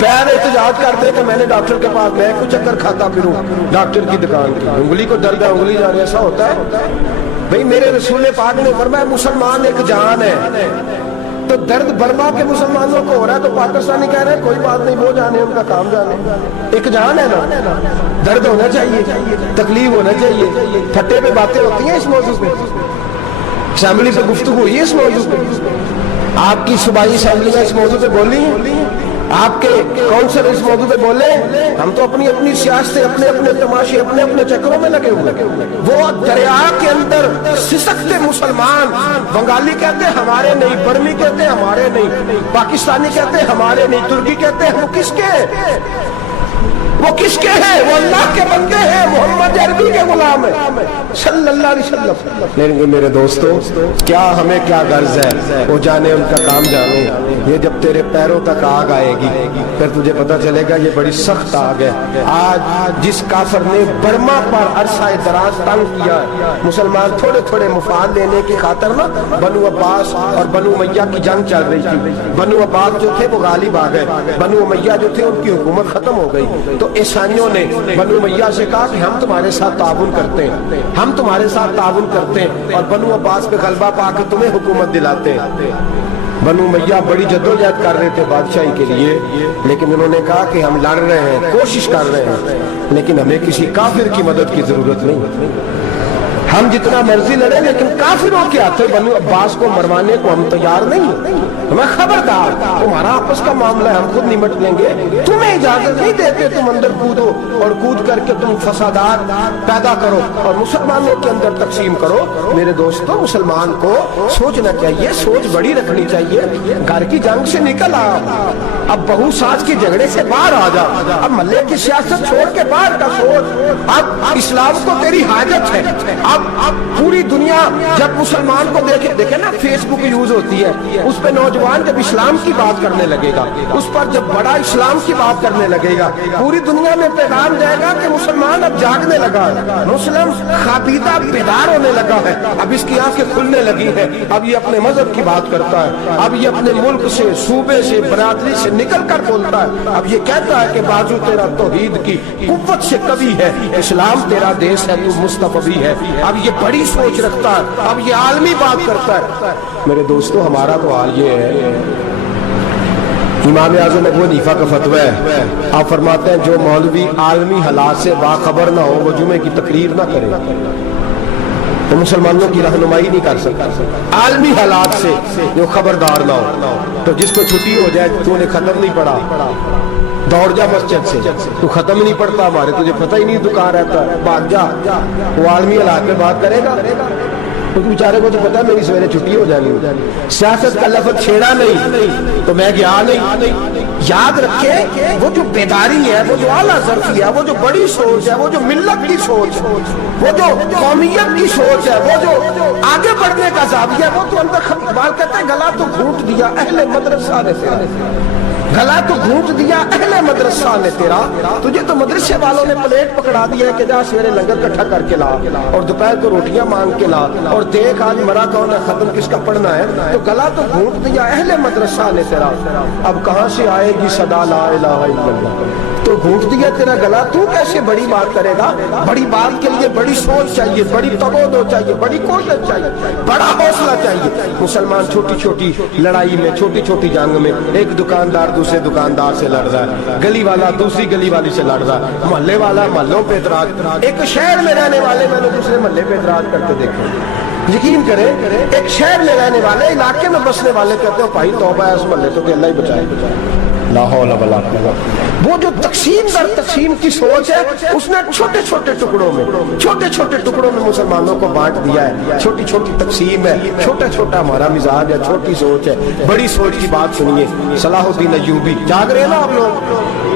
पैर एहतजाज करते कि मैंने डॉक्टर के पास, मैं कुछ चक्कर खाता फिरूं डॉक्टर की दुकान की, उंगली को दर्द है उंगली जाने, ऐसा होता है। भाई मेरे रसूल पाक ने फरमाया मुसलमान एक जान है, तो दर्द बर्मा के मुसलमानों को हो रहा है तो पाकिस्तानी कह रहे हैं कोई बात नहीं, वो जाने उनका काम जाने, एक जान है ना, दर्द होना चाहिए, तकलीफ होना चाहिए। फट्टे पे बातें होती हैं इस मौजूद पे, असेंबली पे गुफ्तगू हुई है इस मौजूद पे, आपकी सूबाई असेंबली में इस मौजूद पे बोली, आपके काउंसिल इस मौजूद पे बोले, हम तो अपनी अपनी सियासत, अपने अपने तमाशे, अपने अपने चक्करों में लगे हुए। वो दरिया के अंदर सिसकते मुसलमान, बंगाली कहते हमारे नहीं, बर्मी कहते हमारे नहीं, पाकिस्तानी कहते हमारे नहीं, तुर्की कहते हैं वो किसके, वो किसके हैं? वो अल्लाह के बंदे हैं, मोहम्मद अरबी के गुलाम है सल्लल्लाहु अलैहि वसल्लम। लेकिन मेरे दोस्तों क्या हमें क्या गर्ज है, वो जाने उनका काम जाने। ये जब तेरे पैरों तक आग आएगी फिर तुझे पता चलेगा ये बड़ी सख्त आग है। आज जिस काफिर ने बर्मा पर अरसा दराज तंग किया, मुसलमान थोड़े थोड़े मुफाद लेने की खातर ना बनु अब्बास और बनु उमैया की जंग चल रही थी। बनु अब्बास जो थे वो गालिब आ गए, बनु उमैया जो थे उनकी हुकूमत खत्म हो गई। तो ईसाइयों ने बनु उमैया से कहा कि हम तुम्हारे साथ ताबुन करते हैं, हम तुम्हारे साथ ताबुन करते हैं और बनु अब्बास पे गलबा पाकर तुम्हें हुकूमत दिलाते हैं। बनु मैया बड़ी जद्दोजहद कर रहे थे बादशाही के लिए, लेकिन उन्होंने कहा कि हम लड़ रहे हैं, कोशिश कर रहे हैं, लेकिन हमें किसी काफिर की मदद की जरूरत नहीं। हम जितना मर्जी लड़े, लेकिन काफिरों के हाथों बनु अब्बास को मरवाने को हम तैयार नहीं। हमें खबरदार, तुम्हारा आपस का मामला है, हम खुद निमट लेंगे, तुम्हें इजाजत नहीं देते, तुम अंदर कूदो और कूद करके तुम फसादार पैदा करो और मुसलमानों के अंदर तकसीम करो। मेरे दोस्तों, मुसलमान को सोचना चाहिए, सोच बड़ी रखनी चाहिए। घर की जंग से निकल आ, अब बहु सास के झगड़े से बाहर आ जा, अब मल्ले की सियासत छोड़ के बाहर का सोच। अब इस्लाम को तेरी हाजत है। अब पूरी दुनिया जब मुसलमान को देखे ना, फेसबुक यूज होती है, उस पर नौजवान जब इस्लाम की बात करने लगेगा, उस पर जब बड़ा इस्लाम की बात करने लगेगा, पूरी दुनिया में पैगाम जाएगा कि मुसलमान अब जागने लगा है, मुस्लिम खाबीदा बेदार होने लगा है, अब इसकी आंखें खुलने लगी है, अब ये अपने मजहब की बात करता है, अब ये अपने मुल्क से, सूबे से, बरादरी से निकल कर बोलता है, अब ये कहता है कि बाजू तेरा तौहीद की कुव्वत से कभी है, इस्लाम तेरा देश है, तू मुस्तफी है। अब ये बड़ी सोच रखता है, अब ये आलमी बात करता है। मेरे दोस्तों, हमारा तो हाल ये है, इमाम आज़म अबू हनीफा का फतवा है, आप फरमाते हैं जो मौलवी आलमी हालात से बाखबर ना हो वो जुमे की तकरीर ना करे, तो मुसलमानों की रहनुमाई नहीं कर सकता। आलमी हालात से जो खबरदार ना हो, तो जिसको छुट्टी हो जाए, तूने खत्म नहीं पढ़ा, दौड़ जा मस्जिद से, तू खत्म नहीं पढ़ता, हमारे तुझे पता ही नहीं तू कहाँ रहता है, भाग जा। वो आलमी हालात में बात करेगा, तो बेचारे को तो पता है मेरी सवेरे छुट्टी हो जानी। सियासत का लफ्ज़ छेड़ा नहीं तो मैं गया नहीं। याद रखे, वो जो बेदारी है, वो जो आला ज़र्फ़ी है, वो जो बड़ी सोच है, वो जो मिल्लत की सोच, वो जो कौमियत की सोच है, वो जो आगे बढ़ने का ज़ाविया, वो तो अंदर इकबाल कहते हैं गला तो घूंट दिया अहले मदरसा ने तेरा, गला तो घूंट दिया अहले मदरसा ने तेरा, तुझे तो मदरसे वालों ने प्लेट पकड़ा दिया है कि जा सवेरे लंगर इकट्ठा करके ला और दोपहर को रोटियां मांग के ला और देख आज मरा कौन है, खत्म किसका पढ़ना है, तो गला तो घूंट दिया अहले मदरसा ने तेरा। अब कहां से आएगी सदा ला इलाहा इल्लल्लाह, तो घूंट दिया तेरा गला, तू कैसे बड़ी बात करेगा। बड़ी बात के लिए बड़ी सोच चाहिए, बड़ी तबोदो चाहिए, बड़ी कोशिश चाहिए, बड़ा हौसला चाहिए। मुसलमान छोटी छोटी लड़ाई में, छोटी छोटी जंग में, एक दुकानदार दूसरे दुकानदार से लड़ रहा है, गली वाला दूसरी गली वाली से लड़ रहा है, मोहल्ले वाला मोहल्लों पे एतराज, एक शहर में रहने वाले मैंने दूसरे मोहल्ले पे एतराज करते देखे। यकीन करें, एक शहर में रहने वाले, इलाके में बसने वाले कहते हो भाई तौबा है उस मोहल्ले तो अल्लाह ही बचाए। वो जो तकसीम दर तकसीम की सोच है, उसने छोटे छोटे टुकड़ों में मुसलमानों को बांट दिया है। छोटी छोटी तकसीम है, छोटा छोटा हमारा मिजाज है, छोटी सोच है। बड़ी सोच की बात सुनिए, सलाहुद्दीन अय्यूबी, जाग रहे ना आप लोग,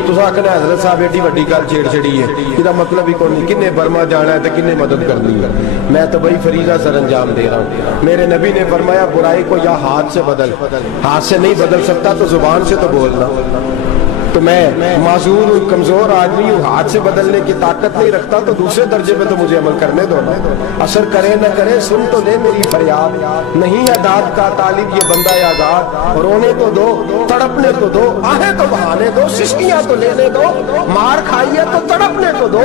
तुसा आखना हजरत साहब एडी वड्डी गल छेड़ छड़ी है, इसका मतलब ही कोई नहीं, किन्ने बर्मा जाना है तो किन्ने मदद करनी है। मैं तो बड़ी फरीजा सर अंजाम दे रहा हूँ। मेरे नबी ने फरमाया बुराई को या हाथ से बदल, हाथ से नहीं बदल सकता तो जुबान से तो बोलना। तो मैं माजूर हूँ, कमजोर आदमी हूँ, हाथ से बदलने की ताकत नहीं रखता, तो दूसरे दर्जे पे तो मुझे अमल करने दो ना। असर करे न करे सुन तो दे मेरी फरियाद, नहीं है दाद का तालिब ये बंदा आजाद, रोने तो दो, तड़पने तो दो, आहे तो बहाने दो, सिस्कियां तो लेने दो, मार खाई है तो तड़पने तो दो।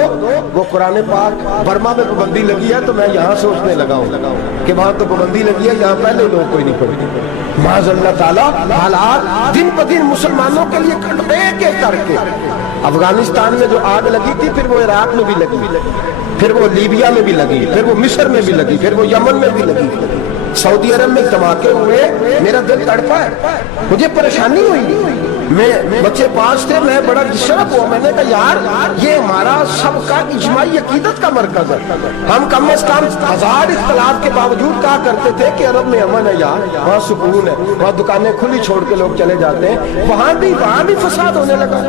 वो कुरान पाक, बर्मा में पाबंदी लगी है तो मैं यहाँ सोचने लगा हूँ कि वहां तो पाबंदी लगी है, यहाँ पहले लोग कोई नहीं पढ़ते। माज़अल्लाह ताला हालात दिन ब दिन मुसलमानों के लिए एक एक करके, अफगानिस्तान में जो आग लगी थी, फिर वो इराक में भी लगी, फिर वो लीबिया में भी लगी, फिर वो मिस्र में भी लगी, फिर वो यमन में भी लगी, सऊदी अरब में धमाके हुए, मेरा दिल तड़पा है, मुझे परेशानी हुई। मैं बच्चे 5 थे, मैं बड़ा डिस्टर्ब हुआ, मैंने कहा यार ये हमारा सबका इज्माई अकीदत का मरकज है, हम कम से कम 1000 इख्तलाफ के बावजूद कहा करते थे कि अरब में अमन है यार, वहाँ सुकून है, वहाँ दुकानें खुली छोड़ के लोग चले जाते हैं, वहाँ भी फसाद होने लगा,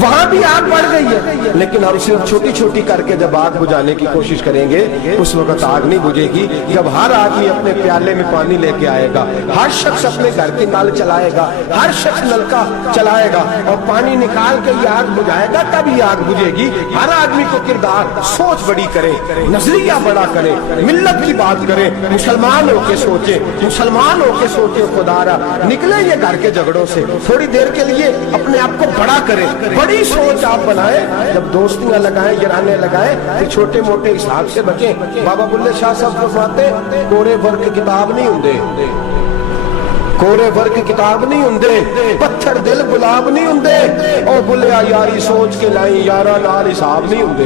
वहाँ भी आग बढ़ गई है। लेकिन हम सिर्फ छोटी छोटी करके जब आग बुझाने की कोशिश करेंगे, उस वक्त आग नहीं बुझेगी जब हर आदमी अपने प्याले में पानी लेके आएगा, हर शख्स अपने घर की नल चलाएगा, हर शख्स नलका चलाएगा और पानी निकाल के ये आग बुझाएगा, तभी आग बुझेगी। हर आदमी को किरदार, सोच बड़ी करे, नजरिया बड़ा करे, मिल्लत की बात करे, मुसलमान होके सोचे, मुसलमान होके सोचे, खुदारा निकले ये घर के झगड़ों से, थोड़ी देर के लिए अपने आप को बड़ा करे, बड़ी सोच आप बनाए। जब दोस्तियां लगाएं, गिराने लगाएं, फिर छोटे मोटे हिसाब से बचें। बाबा बुल्ले शाह साहब फरमाते, कोरे भर के किताब नहीं होंगे, कोरे वर्ग किताब नहीं हुंदे, पत्थर दिल गुलाब नहीं हुंदे, ओ बुलिया यारी सोच के लाई यारा नाल हिसाब नहीं हुंदे।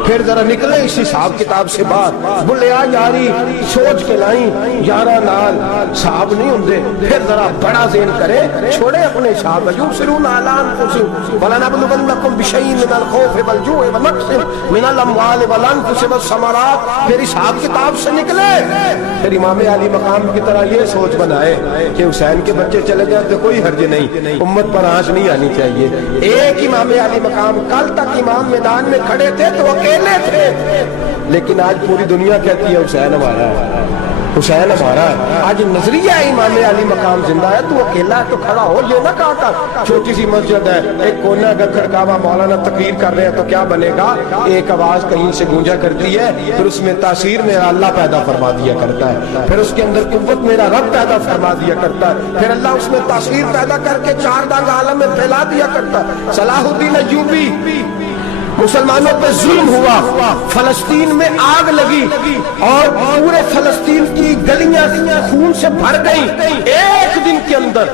फिर जरा निकले इस हिसाब किताब से बाहर, बुलिया यारी सोच के लाई यारा नाल हिसाब नहीं हुंदे। फिर जरा बड़ा ज़हन करे, छोड़े अपने हिसाब युबसिरून अला अनफुसिहिम वला नबलुवन्नकुम बिशैइन मिनल खौफि वल जूइ व नक्सिन मिनल अम्वालि वल अनफुसि वस समरात। फिर हिसाब किताब से निकले, फिर इमाम अली मकाम की तरह ये सोच बनाए कि हुसैन के बच्चे चले जाए तो कोई हर्ज नहीं, उम्मत पर आंच नहीं आनी चाहिए। एक इमाम अली मकाम, कल तक इमाम मैदान में खड़े थे तो अकेले थे, लेकिन आज पूरी दुनिया कहती है हुसैन हमारा है, हुसैन हमारा है। आज नजरिया इमाम अली मकाम जिंदा है, तू अकेला है तो खड़ा हो। ये ना कहा था छोटी सी मस्जिद है, एक कोना अगर खड़कावा मौलाना तकरीर कर रहे हैं तो क्या बनेगा, एक आवाज कहीं से गूंजा करती है, फिर उसमें तासीर मेरा अल्लाह पैदा फरमा दिया करता है, फिर उसके अंदर कुव्वत मेरा रब पैदा फरमा दिया करता है, फिर अल्लाह उसमें तासीर पैदा करके चार दांग आलम में फैला दिया करता है। सलाहुद्दीन अय्यूबी, मुसलमानों पे जुल्म हुआ, फलस्तीन में आग लगी और पूरे फलस्तीन की गलियां खून से भर गई। एक दिन के अंदर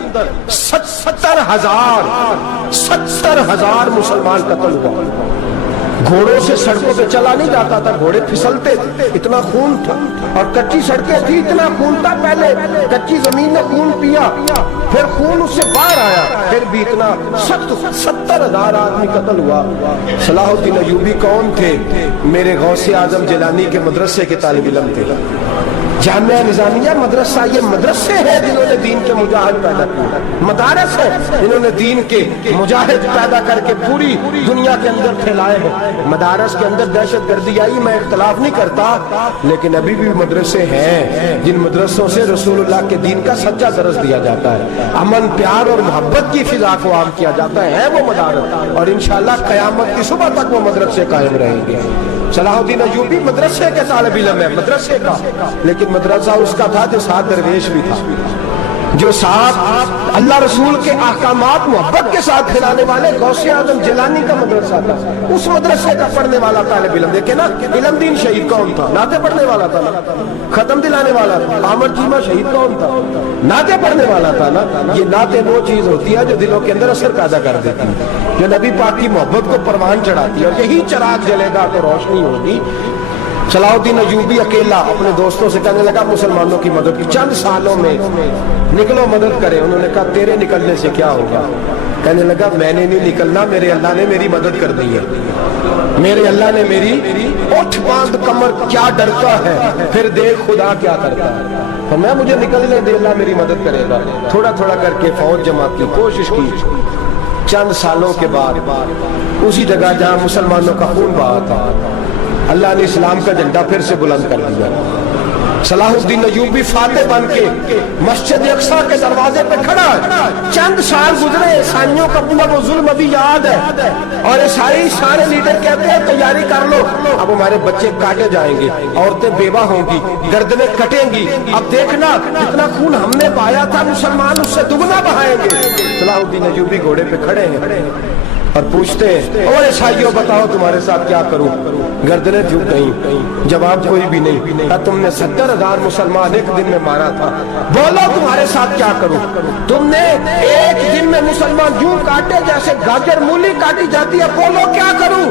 70,000 मुसलमान कत्ल हुआ। घोड़ों से सड़कों पे चला नहीं जाता था, घोड़े फिसलते थे, इतना खून था। और कच्ची सड़कें थी, इतना खून था। पहले कच्ची जमीन ने खून पिया, फिर खून उससे बाहर आया, फिर भी इतना 70,000 आदमी कत्ल हुआ। सलाहुद्दीन अय्यूबी कौन थे? मेरे गौसे आजम जिलानी के मदरसे के तालिब इल्म थे। जामिया निजामिया मदरसा, ये मदरसे हैं जिन्होंने दीन के मुजाहिद पैदा किए, मदारस है जिन्होंने दीन के मुजाहिद पैदा करके पूरी दुनिया के अंदर फैलाए हैं। मदारस के अंदर दहशत गर्दी आई, मैं इख्तलाफ नहीं करता, लेकिन अभी भी मदरसे हैं जिन मदरसों से रसूलुल्लाह के दीन का सच्चा दर्स दिया जाता है, अमन प्यार और मोहब्बत की फिजा को आम किया जाता है वो मदारस। और इंशाअल्लाह क़यामत की सुबह तक वो मदरसे कायम रहेंगे। सलाहुद्दीन अय्यूबी मदरसे के तालिब इल्म है, मदरसे का, लेकिन मदरसा उसका था जो साथ दरवेश भी था, जो साथ अल्लाह रसूल के अहकामात मोहब्बत के साथ खिलाने वाले गौसे आजम जिलानी का मदरसा था। उस मदरसे का पढ़ने वाला तालिब इल्म, देखे ना, इल्म दीन शहीद कौन था? नाते पढ़ने वाला था ना, खत्म दिलाने वाला था। आमर चीमा शहीद कौन था? नाते पढ़ने वाला था ना। ये नाते वो चीज होती है जो दिलों के अंदर असर पैदा कर देती है, जो नबी पाक की मोहब्बत को परवान चढ़ाती है, और यही चिराग जलेगा तो रोशनी होगी। सलाहुद्दीन अय्यूबी अकेला अपने दोस्तों से कहने लगा मुसलमानों की मदद की, चंद सालों में निकलो मदद करें। उन्होंने कहा तेरे निकलने से क्या होगा? कहने लगा मैंने नहीं निकलना, मेरे अल्लाह ने मेरी मदद कर दी है, मेरे अल्लाह ने मेरी उठ बांध कमर क्या डरता है, फिर देख खुदा क्या करता है। तो मैं मुझे निकलने दे, अल्लाह मेरी मदद करेगा। थोड़ा थोड़ा करके फौज जमा की, कोशिश की। चंद सालों के बाद उसी जगह जहां मुसलमानों का खून बहा था, अल्लाह ने इस्लाम का झंडा फिर से बुलंद कर दिया। सलाहुद्दीन अय्यूबी फातेह बन के मस्जिद अक्सा के दरवाजे पे खड़ा है। चंद साल गुजरे, ईसाइयों का पूरा वो जुल्म अभी याद है, और ईसाई सारे लीडर कहते हैं तैयारी कर लो, अब हमारे बच्चे काटे जाएंगे, औरतें बेवा होंगी, गर्दनें कटेंगी। अब देखना जितना खून हमने बहाया था मुसलमान उससे दुगना बहाएंगे। सलाहुद्दीन अय्यूबी घोड़े पे खड़े हैं और पूछते हैं, और ईसाइयों बताओ तुम्हारे साथ क्या करूं? गर्दनें झुक गई, जवाब कोई भी नहीं। तुमने 70,000 मुसलमान एक दिन में मारा था, बोलो तुम्हारे साथ क्या करूं? तुमने एक दिन में मुसलमान यूं काटे जैसे गाजर मूली काटी जाती है, बोलो क्या करूं?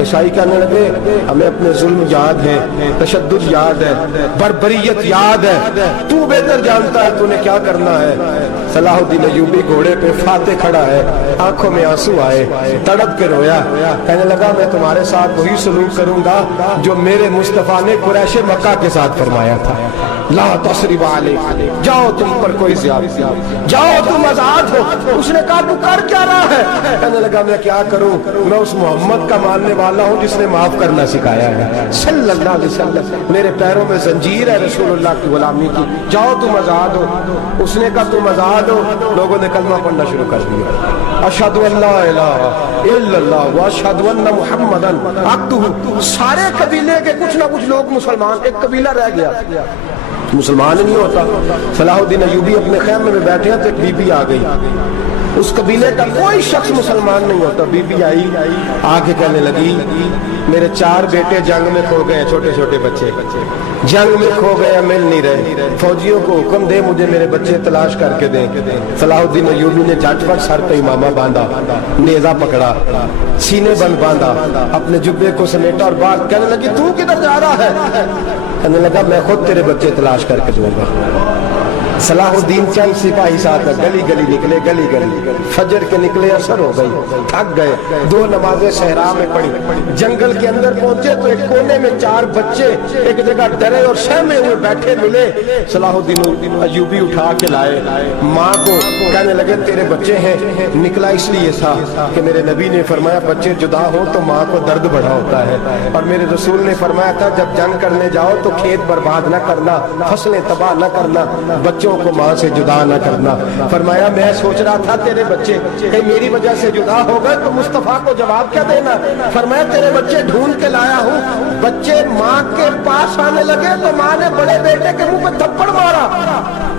ईसाई कहने लगे हमें अपने जुल्म याद है, तशद्दुद याद है, बर्बरियत याद है, तू बेहतर जानता है तूने क्या करना है। सलाहुद्दीन अय्यूबी घोड़े पे फातेह खड़ा है, आंखों में आंसू आए, तड़प के रोया, कहने लगा मैं तुम्हारे साथ वही सलूक करूंगा जो मेरे मुस्तफा ने कुरैश मक्का के साथ फरमाया था, ला तसरिब अलैक, जाओ तुम पर कोई ज़्यादती, जाओ तुम आजाद हो। उसने कहा तू कर क्या रहा है? कहने लगा मैं क्या करूं, मैं उस मोहम्मद का मानने वाला हूं जिसने माफ करना सिखाया है सल्लल्लाहु अलैहि वसल्लम, मेरे पैरों में जंजीर है रसूलुल्लाह की गुलामी की, जाओ तुम आजाद हो। उसने कहा तुम आजाद हो, लोगों ने कलमा पढ़ना शुरू कर दिया, अशहदु अल्ला इलाहा इल्लल्लाह व अशहदु अन्ना मुहम्मदन अब्दुहु। सारे कबीले के कुछ ना कुछ लोग मुसलमान, एक कबीला रह गया मुसलमान नहीं होता। सलाहुद्दीन अय्यूबी अपने खैमे में बैठे हैं तो एक बीबी आ गई, उस कबीले का कोई शख्स मुसलमान नहीं होता। बीबी आई आके कहने लगी मेरे 4 बेटे जंग में खो गए, छोटे छोटे बच्चे जंग में खो गए, मिल नहीं रहे। फौजियों को हुक्म दे मुझे मेरे बच्चे तलाश करके दे। सलाहुद्दीन अय्यूबी ने झटपट सर पे इमामा बांधा, नेजा पकड़ा, सीने बंद बांधा, अपने जुब्बे को समेटा और बात कहने लगी तू किधर जा रहा है? कहने लगा मैं खुद तेरे बच्चे तलाश करके दूंगा। सलाहुद्दीन चंद सिपाही साथ गली गली निकले, गली गली फजर के निकले, असर हो गई, थक गए, 2 नमाजें सहरा में पड़ी। जंगल के अंदर पहुंचे तो एक कोने में 4 बच्चे एक जगह डरे और सहमे हुए बैठे मिले। सलाहुद्दीन अय्यूबी उठा के लाए, माँ को कहने लगे तेरे बच्चे हैं। निकला इसलिए था कि मेरे नबी ने फरमाया बच्चे जुदा हो तो माँ को दर्द बड़ा होता है, और मेरे रसूल ने फरमाया था जब जंग करने जाओ तो खेत बर्बाद न करना, फसलें तबाह न करना, बच्चों को माँ से जुदा न करना। फरमाया मैं सोच रहा था तेरे बच्चे कहीं मेरी वजह से जुदा हो गए तो मुस्तफा को जवाब क्या देना। फरमाया तेरे बच्चे ढूंढ के लाया हूँ। बच्चे माँ के पास आने लगे तो माँ ने बड़े बेटे के मुंह पे थप्पड़ मारा।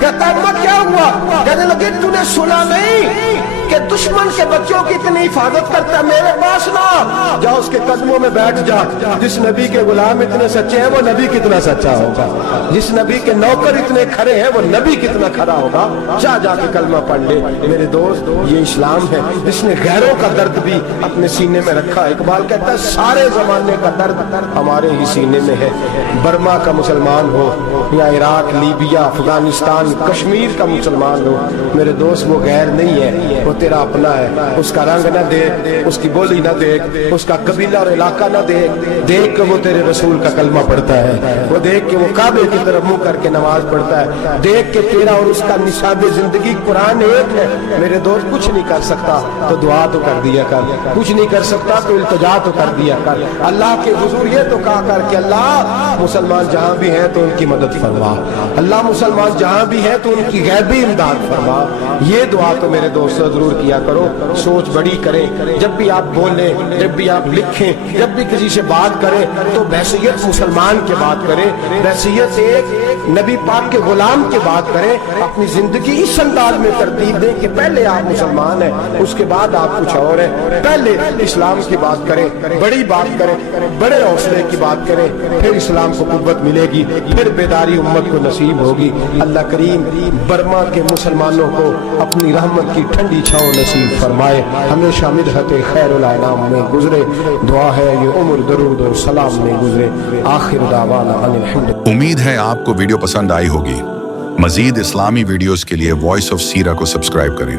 कहता अम्मा क्या हुआ? कहने लगे तूने सुना नहीं कि दुश्मन के बच्चों की इतनी हिफाजत करता, मेरे पास ना जा, उसके कदमों में बैठ जा। जिस नबी के गुलाम इतने सच्चे हैं वो नबी कितना सच्चा होगा, जिस नबी के नौकर इतने खरे हैं वो नबी कितना खरा होगा। जा जाके कलमा पढ़ ले। मेरे दोस्त ये इस्लाम है जिसने गैरों का दर्द भी अपने सीने में रखा। इकबाल कहता है सारे जमाने का दर्द हमारे ही सीने में है। बर्मा का मुसलमान हो या इराक, लीबिया, अफगानिस्तान, कश्मीर का मुसलमान हो, मेरे दोस्त वो गैर नहीं है, वो तेरा अपना है। उसका रंग न देख, उसकी बोली न देख, उसका कबीला और इलाका न देख, देख के वो तेरे रसूल का कलमा पढ़ता है, वो देख के वो काबे की तरफ मुंह करके नमाज पढ़ता है, देख के तेरा और उसका निशाब जिंदगी कुरान एक है। मेरे दोस्त कुछ नहीं कर सकता तो दुआ तो कर दिया कर, कुछ नहीं कर सकता तो इल्तिजा तो कर दिया कर। अल्लाह के हुजूर ये तो कहा कर कि अल्लाह मुसलमान जहाँ भी हैं तो उनकी मदद फरमा, अल्लाह मुसलमान जहाँ भी हैं तो उनकी गैबी इमदाद फरमा। ये दुआ तो मेरे दोस्तों जरूर किया करो। सोच बड़ी करें, जब भी आप बोलें, जब भी आप लिखें, जब भी किसी से बात करें तो बहसीयत मुसलमान के बात करें, बहसीयत एक नबी पाक के गुलाम के बात करें। अपनी जिंदगी इस अंदाज में तरतीब दें कि पहले आप मुसलमान हैं, उसके बाद आप कुछ और हैं। पहले इस्लाम की बात करें, बड़ी बात करें, बड़े हौसले की बात करें, फिर इस्लाम को कुव्वत मिलेगी, फिर बेदारी उम्मत को नसीब होगी। अल्लाह करीम बर्मा के मुसलमानों को अपनी रहमत की ठंडी छांव नसीब फरमाए, हमेशा मिदहत खैरुल अनाम में गुजरे। दुआ है ये उम्र दरूद और सलाम में गुजरे। आखिर दावाना अनिल हम्द। उम्मीद है आपको वीडियो पसंद आई होगी। मजीद इस्लामी वीडियोस के लिए वॉइस ऑफ सीरा को सब्सक्राइब करें।